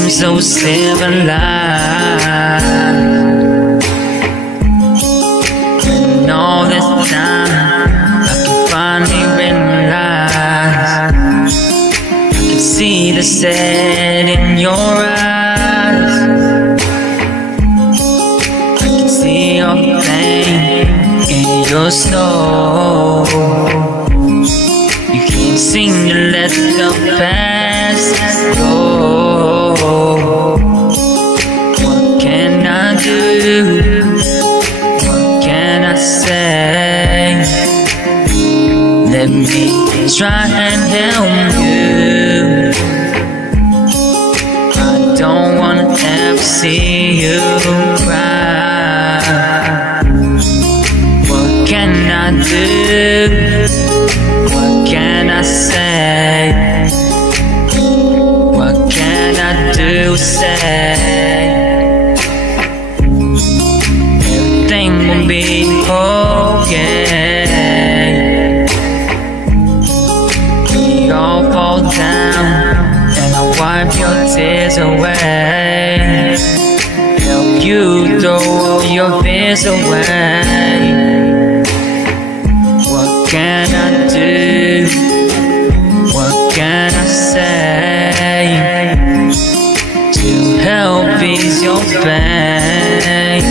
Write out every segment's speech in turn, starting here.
seem so civilized. And all this time I can finally realize I can see the sad in your eyes. I can see your pain in your soul. You can't seem to let the past go. What can I do? What can I say? Let me try and help you. I don't wanna ever see you cry. What can I do? What can I say? What can I do, say? Everything will be okay. We all fall down and I'll wipe your tears away. Help you throw all your fears away. What can I do? What can I say to help ease your pain?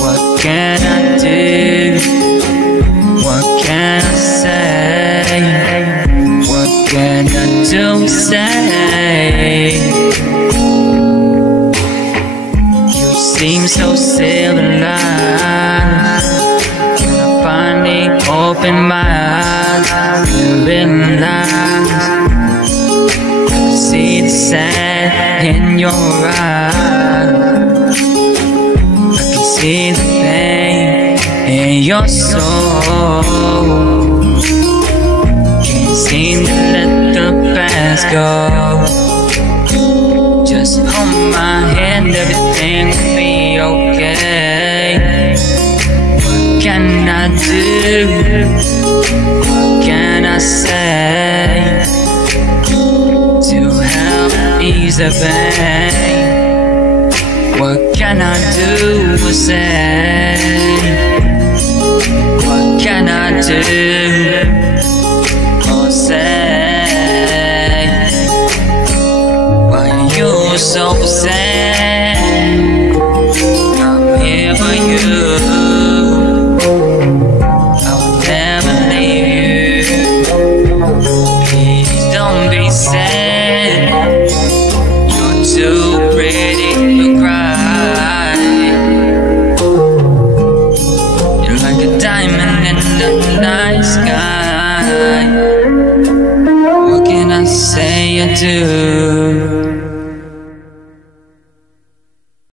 What can I do? What can I say? What can I do, say? You seem so civilized. Finally open my eyes and realize I can see the sad in your eyes. I can see the pain in your soul. Can't seem to let the past go. Just hold my hand, everything will be okay. What can I do? What can I say to help ease the pain? What can I do or say? What can I do or say? Why are you so sad? I'm here for you. You're too pretty to cry. You're like a diamond in the night sky. What can I say or do?